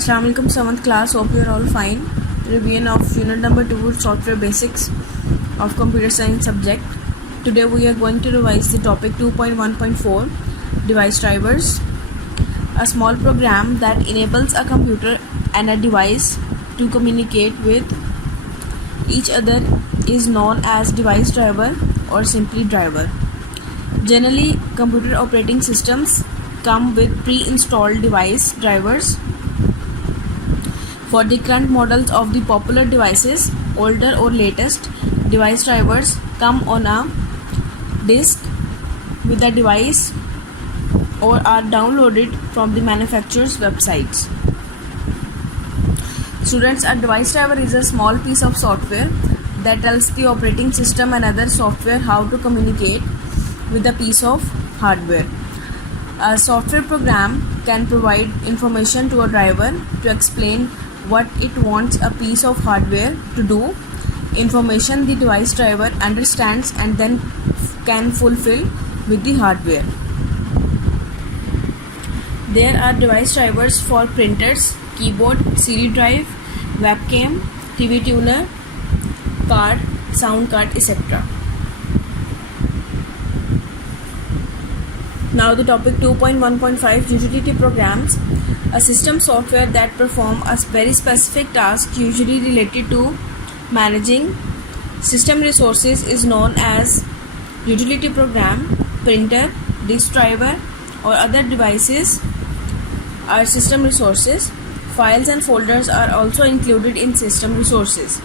Assalamu alaikum 7th class, hope you are all fine. Revision of unit number 2 software basics of computer science subject. Today we are going to revise the topic 2.1.4 device drivers. A small program that enables a computer and a device to communicate with each other is known as device driver or simply driver. Generally, computer operating systems come with pre-installed device drivers. For the current models of the popular devices, older or latest, device drivers come on a disk with the device or are downloaded from the manufacturer's websites. Students, a device driver is a small piece of software that tells the operating system and other software how to communicate with a piece of hardware. A software program can provide information to a driver to explain what it wants a piece of hardware to do, information the device driver understands and then can fulfill with the hardware. There are device drivers for printers, keyboard, CD drive, webcam, TV tuner, card, sound card, etc. Now the topic 2.1.5 utility programs. A system software that perform a very specific task usually related to managing system resources is known as utility program. Printer, disk driver or other devices are system resources. Files and folders are also included in system resources.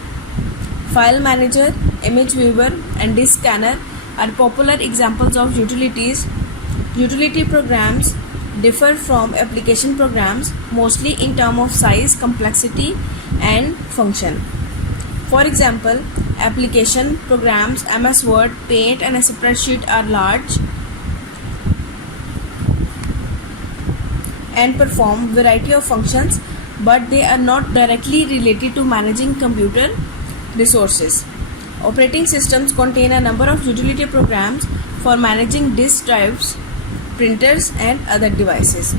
File manager, image viewer and disk scanner are popular examples of utilities. Utility programs differ from application programs mostly in terms of size, complexity and function. For example, application programs MS Word, Paint and a spreadsheet are large and perform variety of functions, but they are not directly related to managing computer resources. Operating systems contain a number of utility programs for managing disk drives, printers and other devices.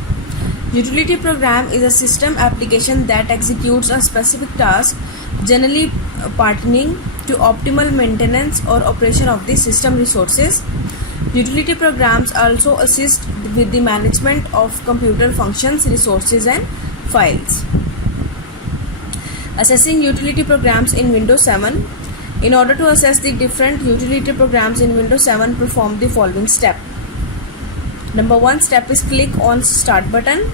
Utility program is a system application that executes a specific task, generally pertaining to optimal maintenance or operation of the system resources. Utility programs also assist with the management of computer functions, resources and files. Assessing utility programs in Windows 7. In order to assess the different utility programs in Windows 7, perform the following step. Number 1 step is click on Start button,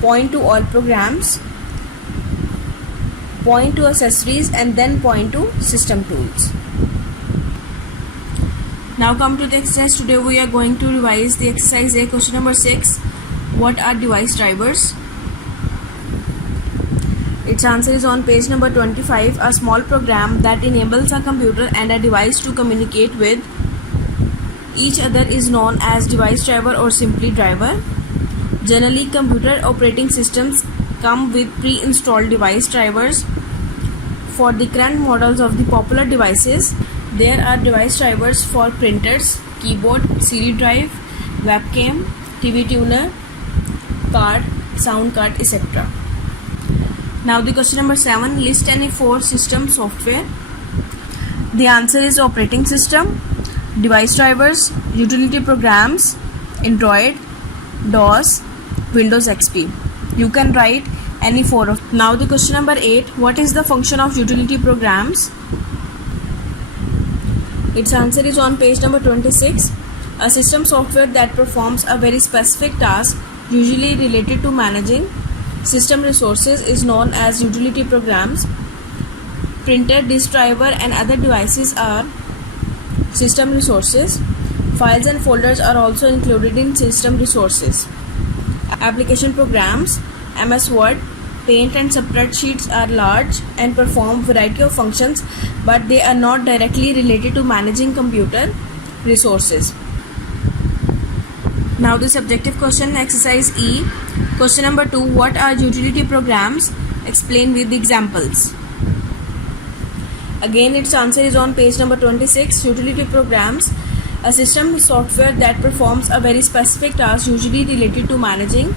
point to all programs, point to accessories and then point to system tools. Now come to the exercise. Today we are going to revise the exercise A, question number 6. What are device drivers? Its answer is on page number 25. A small program that enables a computer and a device to communicate with each other is known as device driver or simply driver. Generally, computer operating systems come with pre-installed device drivers. For the current models of the popular devices, there are device drivers for printers, keyboard, CD drive, webcam, TV tuner, card, sound card, etc. Now the question number 7. List any 4 system software. The answer is operating system, device drivers, utility programs, Android, DOS, Windows XP. You can write any 4 of. Now the question number 8. What is the function of utility programs? Its answer is on page number 26. A system software that performs a very specific task usually related to managing system resources is known as utility programs. Printer, disk driver and other devices are system resources. Files and folders are also included in system resources. Application programs, MS Word, Paint and spreadsheets are large and perform variety of functions, but they are not directly related to managing computer resources. Now the subjective question, exercise E. Question number 2. What are utility programs? Explain with examples. Again, its answer is on page number 26. Utility programs, a system software that performs a very specific task usually related to managing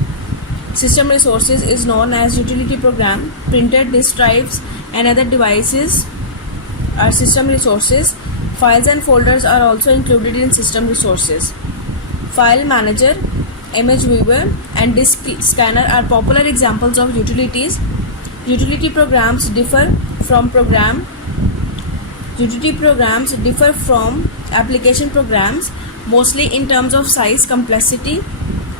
System resources is known as utility program. Printer, disk drives, and other devices are system resources. Files and folders are also included in system resources. File manager, image viewer, and disk scanner are popular examples of utilities. Utility programs differ from application programs, mostly in terms of size, complexity,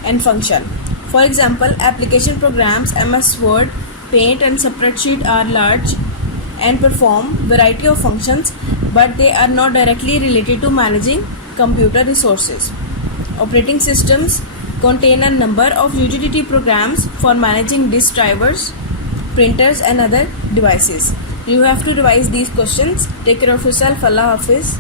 and function. For example, application programs MS Word, Paint, and Spreadsheet are large and perform variety of functions, but they are not directly related to managing computer resources. Operating systems contain a number of utility programs for managing disk drivers, printers, and other devices. You have to revise these questions. Take care of yourself. Allah Hafiz.